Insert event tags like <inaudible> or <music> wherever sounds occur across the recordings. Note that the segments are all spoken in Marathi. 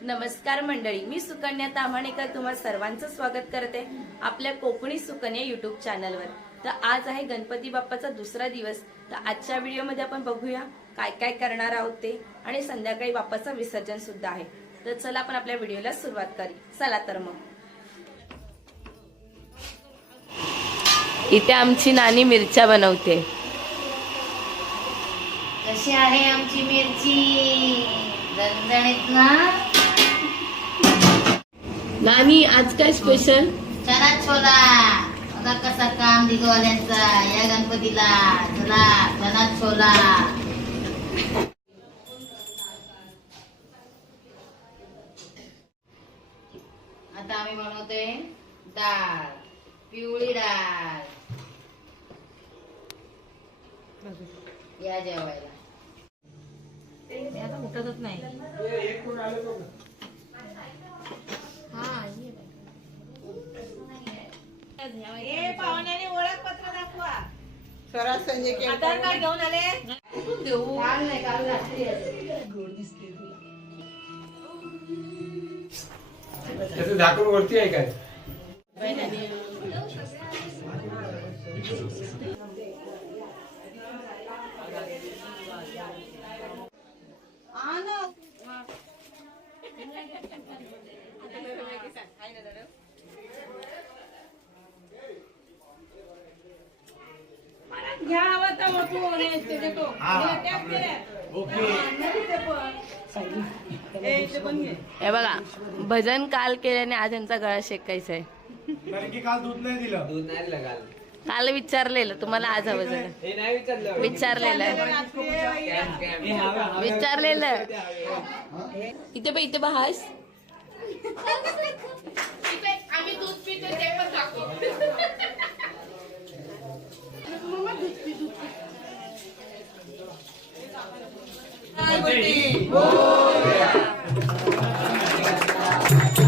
नमस्कार मंडळी मी सुकन्या ताम्हाणेकर तुम्हा सर्वांचं स्वागत करते आपल्या कोकणी सुकन्या युट्यूब चॅनलवर तर आज आहे गणपती बाप्पाचा दुसरा दिवस. तर आजच्या व्हिडिओमध्ये आपण बघूया काय काय करणार आहोत ते आणि संध्याकाळी बाप्पाचं विसर्जन सुद्धा आहे. तर चला आपण आपल्या व्हिडिओला सुरुवात करी. चला तर मग. इथे आमची नानी मिरच्या बनवते. कशी आहे आमची मिरची? झणझणीत ना? नानी आज काय स्पेशल चला छोला. बघा कसा काम दिगवाल्यांचा या गणपतीला. चला चला छोला. आता आम्ही बनवतोय डाळ पिवळी डाळ. या जेवायला. उठतच नाही. स्वराज संजय केळकर. घेऊन आले? काल नाही काल रात्री त्याचं झाकून वरती आहे काय? <laughs> हे बघा भजन काल केल्याने आज यांचा गळा शेकायचा आहे काल दूध नाही दिलं. दूध नाही दिलं काल. काल विचारलेलं तुम्हाला आज हवं झालं. हे नाही विचारलं. विचारलेलं. विचारलेलं. इथे बघ इथे बहास जय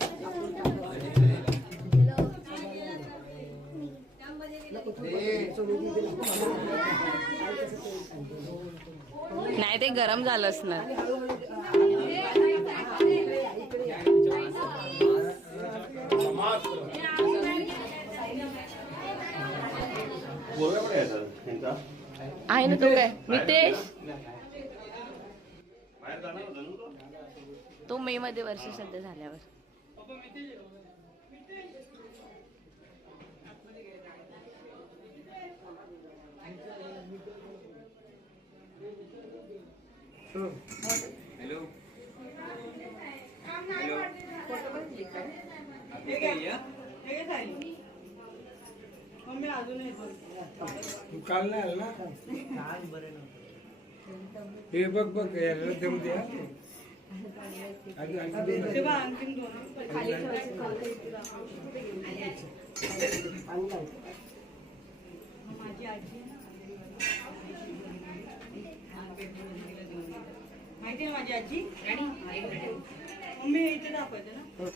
नाही ते गरम झालं असणार. आहे ना तो काय? मितेश? तो मे मध्ये वर्ष सध्या झाल्यावर. काल नाही आला ना? हे बघ बघ याला देऊ द्या. आधी आणखी दोन. माहिती आहे माझी आजी? मम्मी इथे दाखवायचं ना.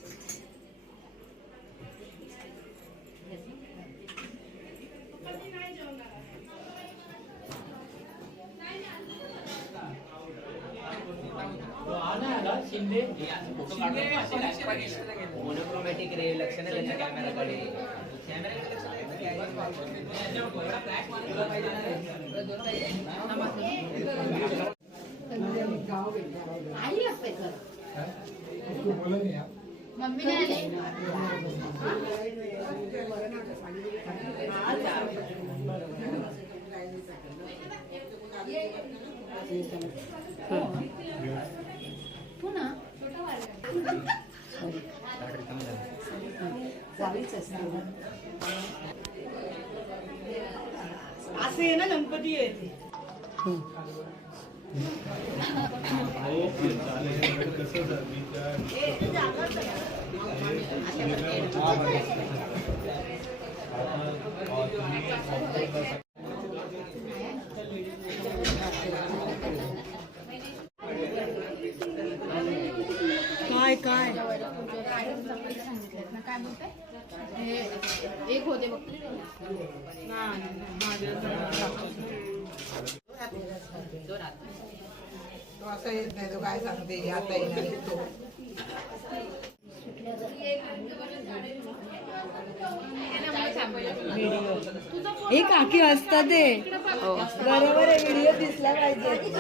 मोनोक्रोमॅटिक रे लक्ष नाही द्यायचं कॅमेराकडे आई असते कर बोला नाही. हा. मम्मी नाही आली तू ना असे आहे ना गणपती आहे काय काय काय बोलते हे एक होते बघ तो असं येत नाही तो काय सांगते आता येणार तो हे. काकी असतात ते बरोबर आहे व्हिडिओ दिसला पाहिजे.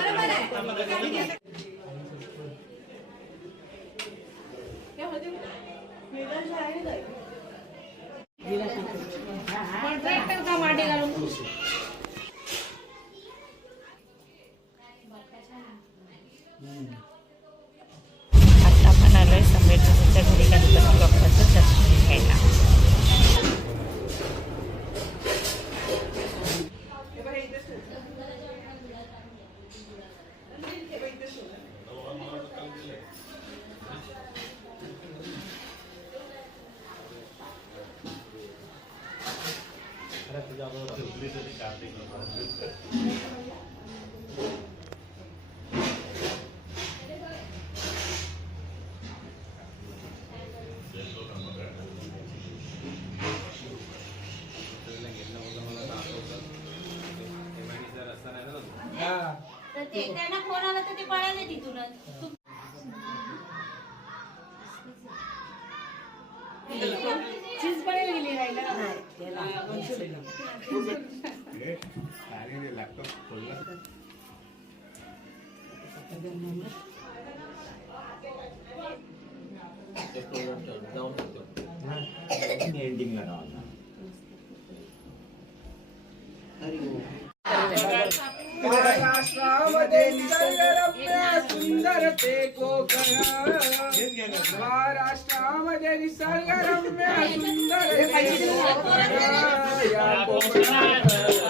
आता तर ते त्यांना फोन आला तर ते पळाले तिथूनच कोकण महाराष्ट्रामध्ये निसर्गरम्य सुंदर ते या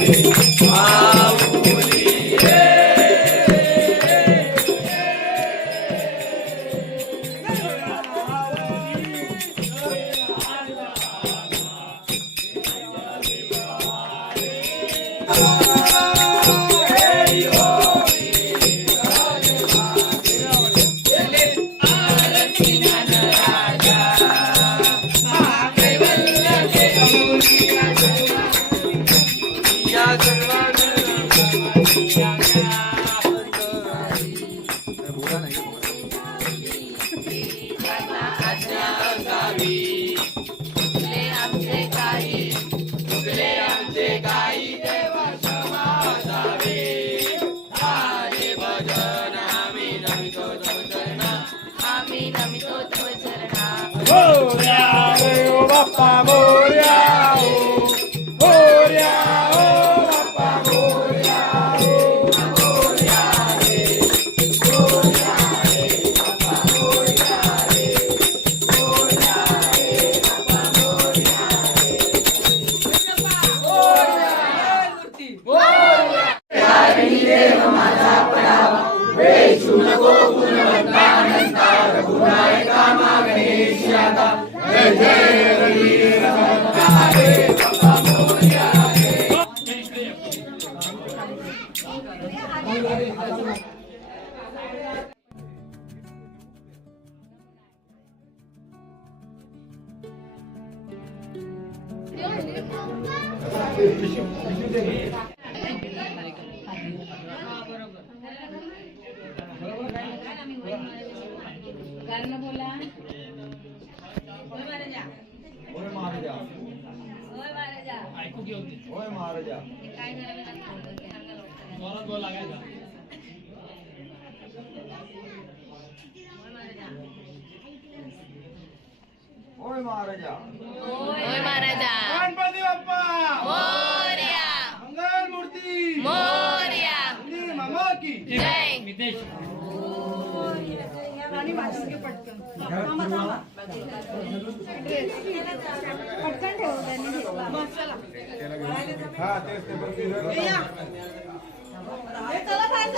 या नमितो तव चरणा आम्ही नमितो तव चरणा. मोर्या बाप्पा मोर्या. होय महाराजा. मला तो लागायचा होय महाराजा होय महाराजा. आणि वाचून पटकन. पटकन ठेव त्यांनी घेतला. बस चला चला बाहेर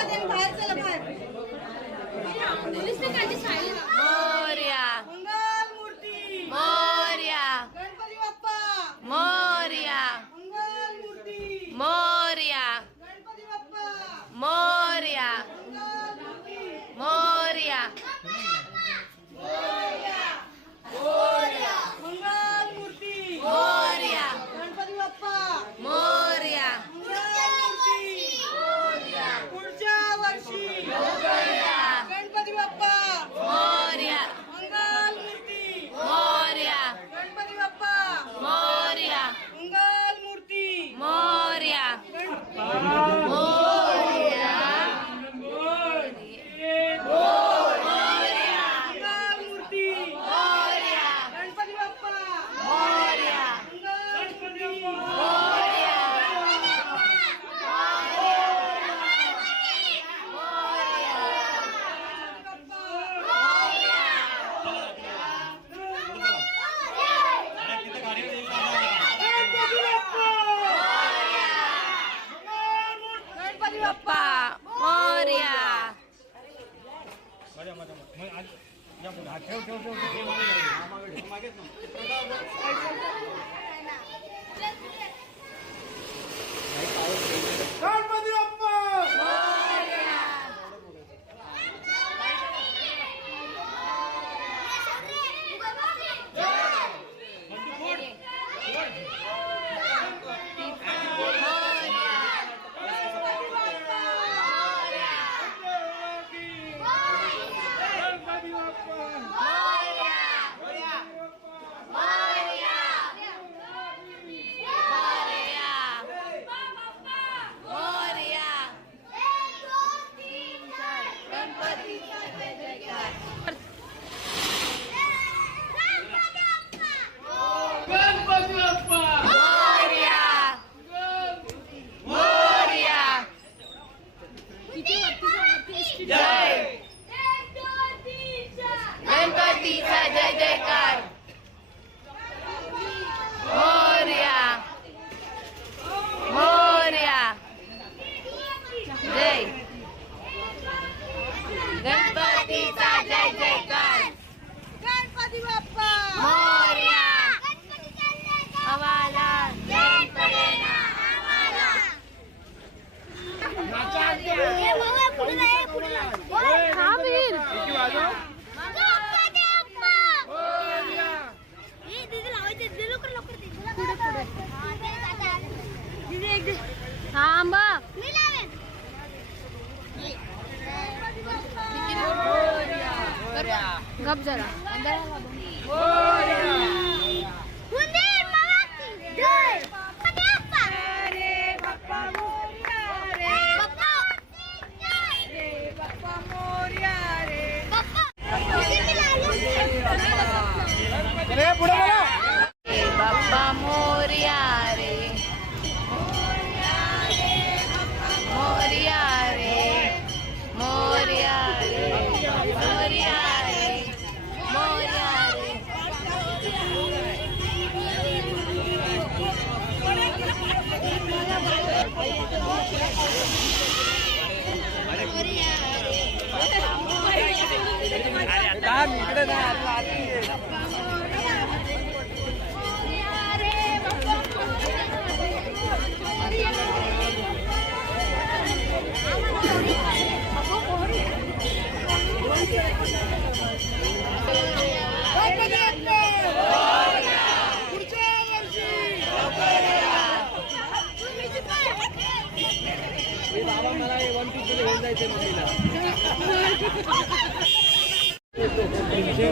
तीनशे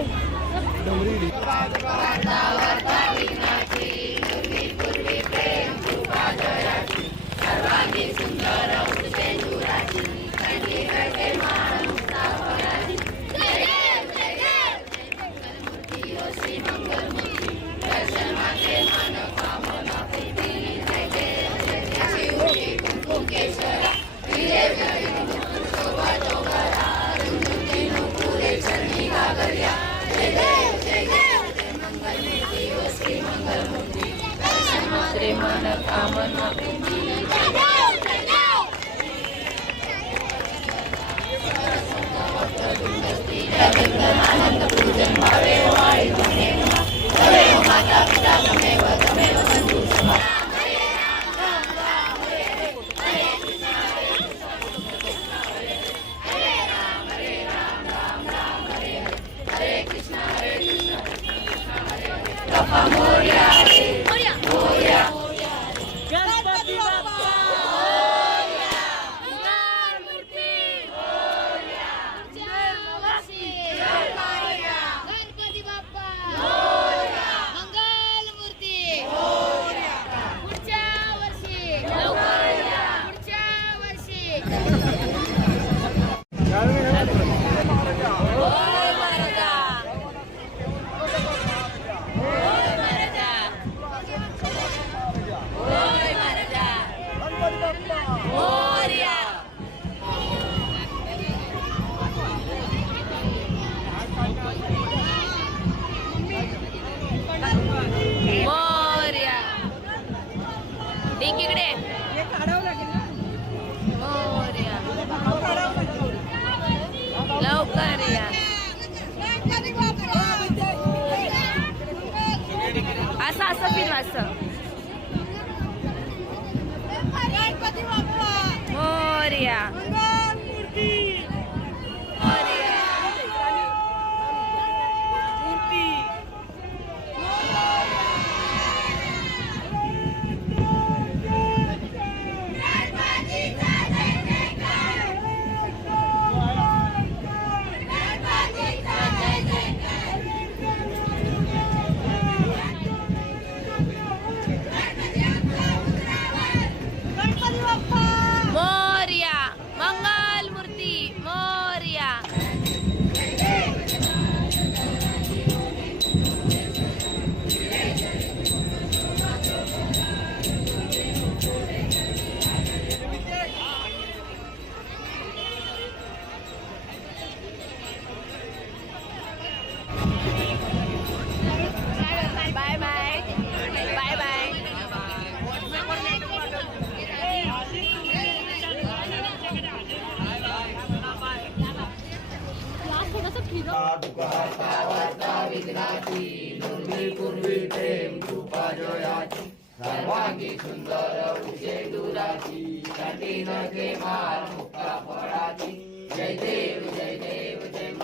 डोंगरी. Ganpati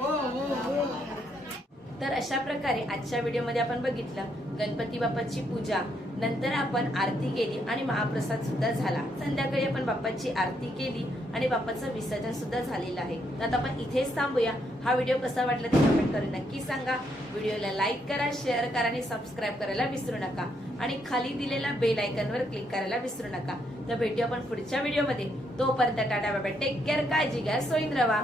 Oh, oh, oh. तर अशा प्रकारे आजच्या व्हिडिओमध्ये आपण बघितलं गणपती बाप्पाची पूजा नंतर आपण आरती केली आणि महाप्रसाद सुद्धा झाला. संध्याकाळी आपण बाप्पाची आरती केली आणि बाप्पाचं विसर्जन सुद्धा झालेलं आहे. तर आता आपण इथेच थांबूया. हा व्हिडिओ कसा वाटला ते कमेंट करून नक्की सांगा. व्हिडिओला लाईक करा शेअर करा आणि सबस्क्राईब करायला विसरू नका. आणि खाली दिलेल्या बेल आयकनवर क्लिक करायला विसरू नका. तर भेटूया आपण पुढच्या व्हिडिओमध्ये. तोपर्यंत टाटा बाबा टेक केअर काळजी घ्या सोयीन रवा.